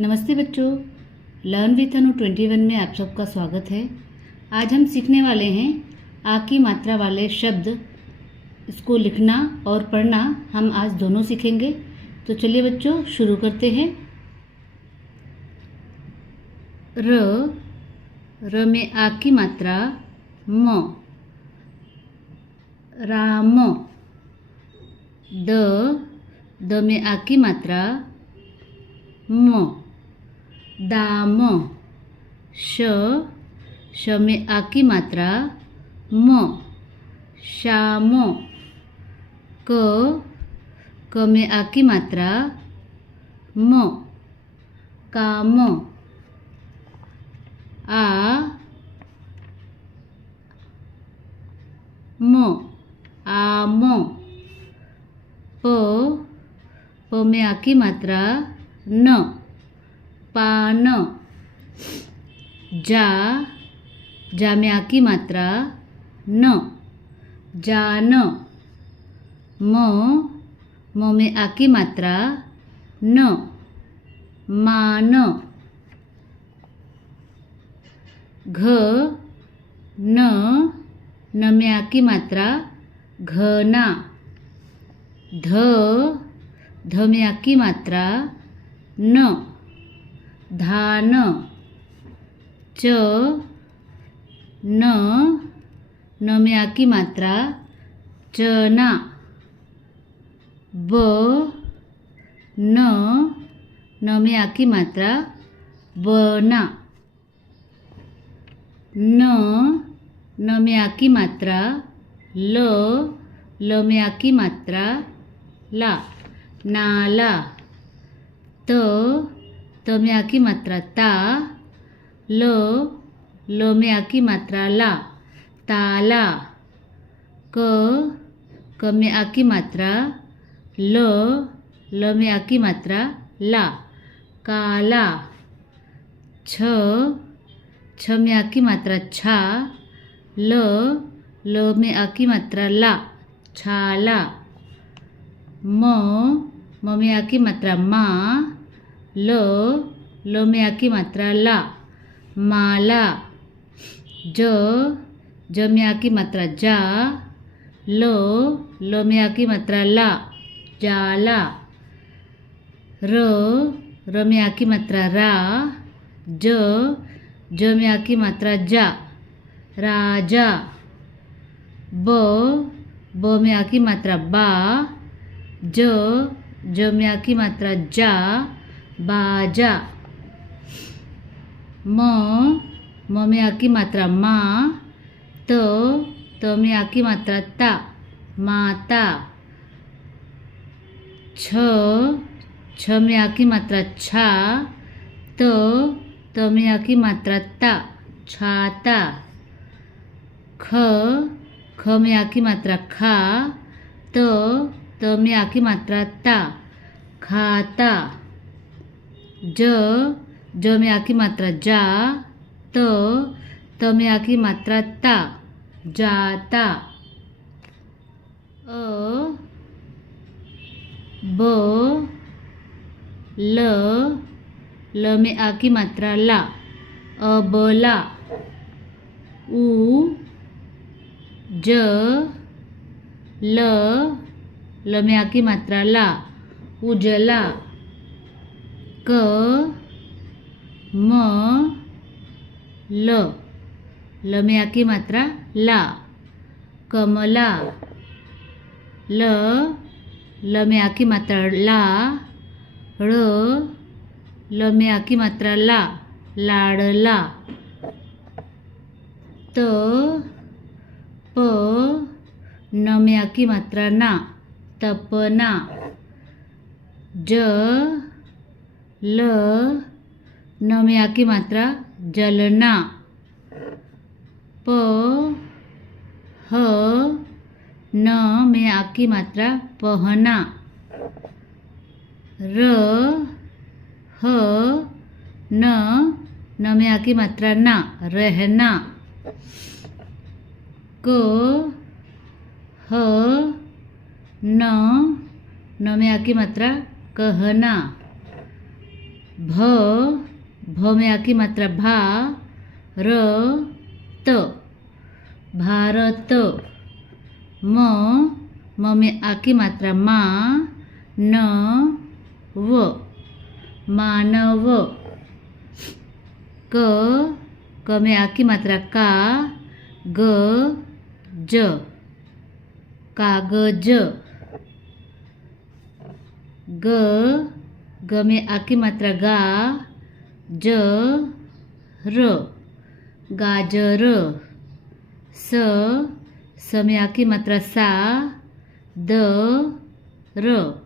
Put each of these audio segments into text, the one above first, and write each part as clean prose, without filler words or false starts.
नमस्ते बच्चों, learn with अनु 21 में आप सबका स्वागत है। आज हम सीखने वाले हैं आ की मात्रा वाले शब्द। इसको लिखना और पढ़ना हम आज दोनों सीखेंगे। तो चलिए बच्चों शुरू करते हैं। र में आ की मात्रा म, राम। द में आ की मात्रा म, दाम। श में आ की मात्रा म, शाम। क में आ की मात्रा म, काम। आ म, आम। प में आ की मात्रा न, पान। जा में आ की मात्रा न, जान। म में आ की मात्रा न, मान। न में आ की मात्रा घना। ध में आ की मात्रा न, धान। न में आ की मात्रा चना। न में आ की मात्रा बना। न में आ की मात्रा ल में आ की मात्रा ला, नाला। त में आ की मात्रा ता, ल में आ की मात्रा ला, ताला। क में आ की मात्रा ल में आ की मात्रा ला, काला। छ में आ की मात्रा छा, ल में आ की मात्रा ला, छाला। म में आ की मात्रा मा, ल में आ की मात्रा ला, माला। ज में आ की मात्रा जा, ल में आ की मात्रा ला, जाला। र में आ की मात्रा रा, ज में आ की मात्रा जा, राजा। ब में आ की मात्रा बा, ज में आ की मात्रा जा, बाजा। म में आ की मात्रा मा, त में आ की मात्रा ता, माता। छ में आ की मात्रा छा, त में आ की मात्रा ता, छाता। ख में आ की मात्रा खा, त में आ की मात्रा ता, खाता। ज में आ की मात्रा जा, त में आ की मात्रा ता, जाता। ल में आ की मात्रा ला, अबला। ल में आ की मात्रा ला, उजला। ल में आ की मात्रा ला, कमला। ल में आ की मात्रा ला, ल में आ की मात्रा ला, लाडला। न में आ की मात्रा ना, तपना। न में आ की मात्रा जलना। न में आ की मात्रा पहना। न में आ की मात्रा ना, रहना। न में आ की मात्रा कहना। भ, भ में आ की मात्रा भा, र, त, भारत। म, म में आ की मात्रा मा, न, व, मानव। क, क में आ की मात्रा का, ग, ज, कागज। ग, ग में आ की मात्रा गा, ज, र, गाजर। स, स में आ की मात्रा सा, द, र,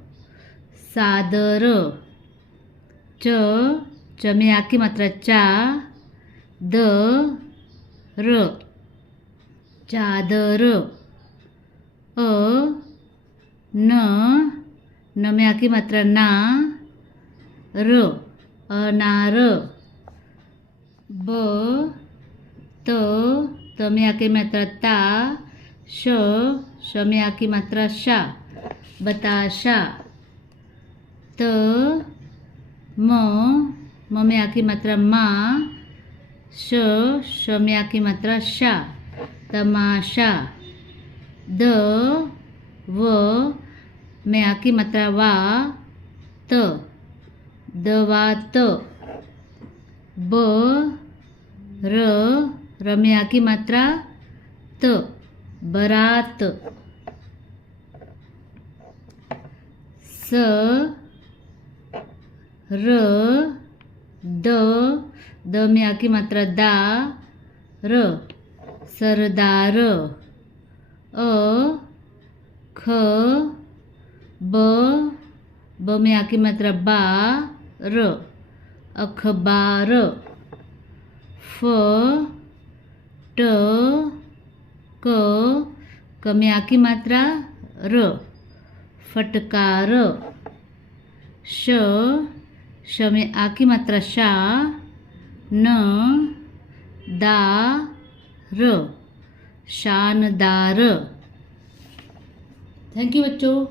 सादर। च, च में आ की मात्रा चा, द, र, चादर। अ, न, न में आ की मात्रा ना, र, अनार। ब, त, त में आ की मात्रा ता, श, श में आ की मात्रा शा, बताशा। त, म, म में आ की मात्रा मा, श, श में आ की मात्रा शा, तमाशा। द, व में आ की मात्रा वा, त, दवात। ब, र, र में आ की मात्रा त, बरात। स, र, द, द में आ की मात्रा दा, र, सरदार। अ, ख, ब, ब में आ की मात्रा बा, र, अखबार। फ, ट, क में आ की मात्रा र, फटकार। श, श में आ की मात्रा शा, न, दा, र, शानदार। थैंक यू बच्चों।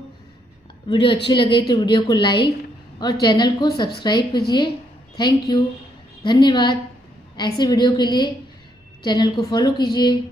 वीडियो अच्छी लगे तो वीडियो को लाइक और चैनल को सब्सक्राइब कीजिए। थैंक यू, धन्यवाद। ऐसे वीडियो के लिए चैनल को फॉलो कीजिए।